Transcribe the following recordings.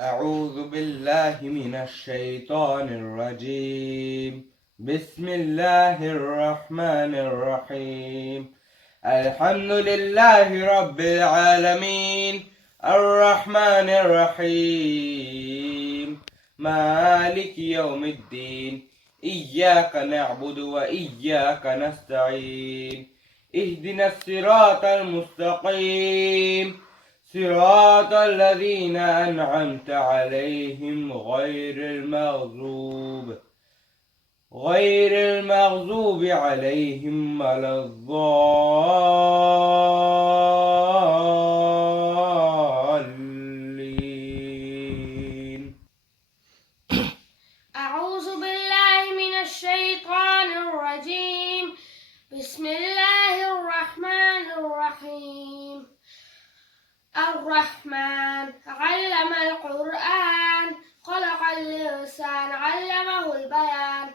أعوذ بالله من الشيطان الرجيم. بسم الله الرحمن الرحيم. الحمد لله رب العالمين، الرحمن الرحيم، مالك يوم الدين. إياك نعبد وإياك نستعين. اهدنا الصراط المستقيم، صراط الذين أنعمت عليهم غير المغضوب عليهم ولا الضالين. أعوذ بالله من الشيطان الرجيم. بسم الله الرحمن الرحيم. الرحمن علم القرآن، خلق الإنسان علمه البيان.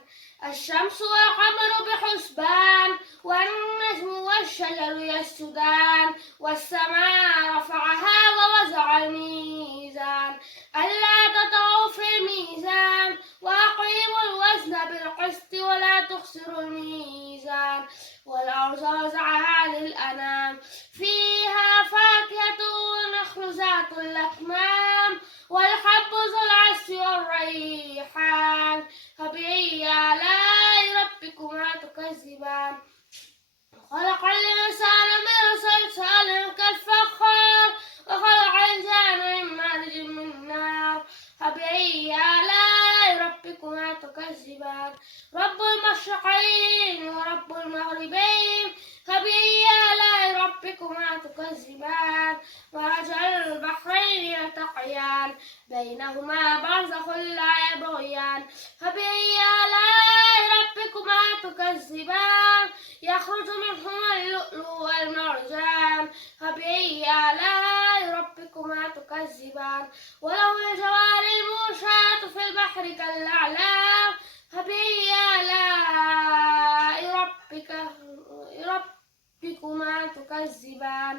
الشمس والقمر بحسبان، والنجم والشجر يسجدان. والسماء رفعها ووضع الميزان، ألا تطغوا في الميزان، وأقيموا الوزن بالقسط ولا تخسروا الميزان. والأرض وزعها للأنام، فيها فاكهة والنخل ذات الأكمام، والحب ذو العصف والريحان. فبأي آلاء ربكما تكذبان؟ خلق الإنسان من صلصال كالفخار، وخلق الجان من مارج من نار. فبأي آلاء ربكما تكذبان؟ رب المشرقين ورب المغربين، فبأي آلاء ربكما تكذبان؟ مرج البحرين يلتقيان، بينهما برزخ لا يبغيان. فبأي آلاء ربكما تكذبان؟ يخرج منهما اللؤلؤ والمرجان. فبأي آلاء ربكما تكذبان؟ وله الجوار المنشآت في البحر كالأعلام. فبأي آلاء ربكما تكذبان؟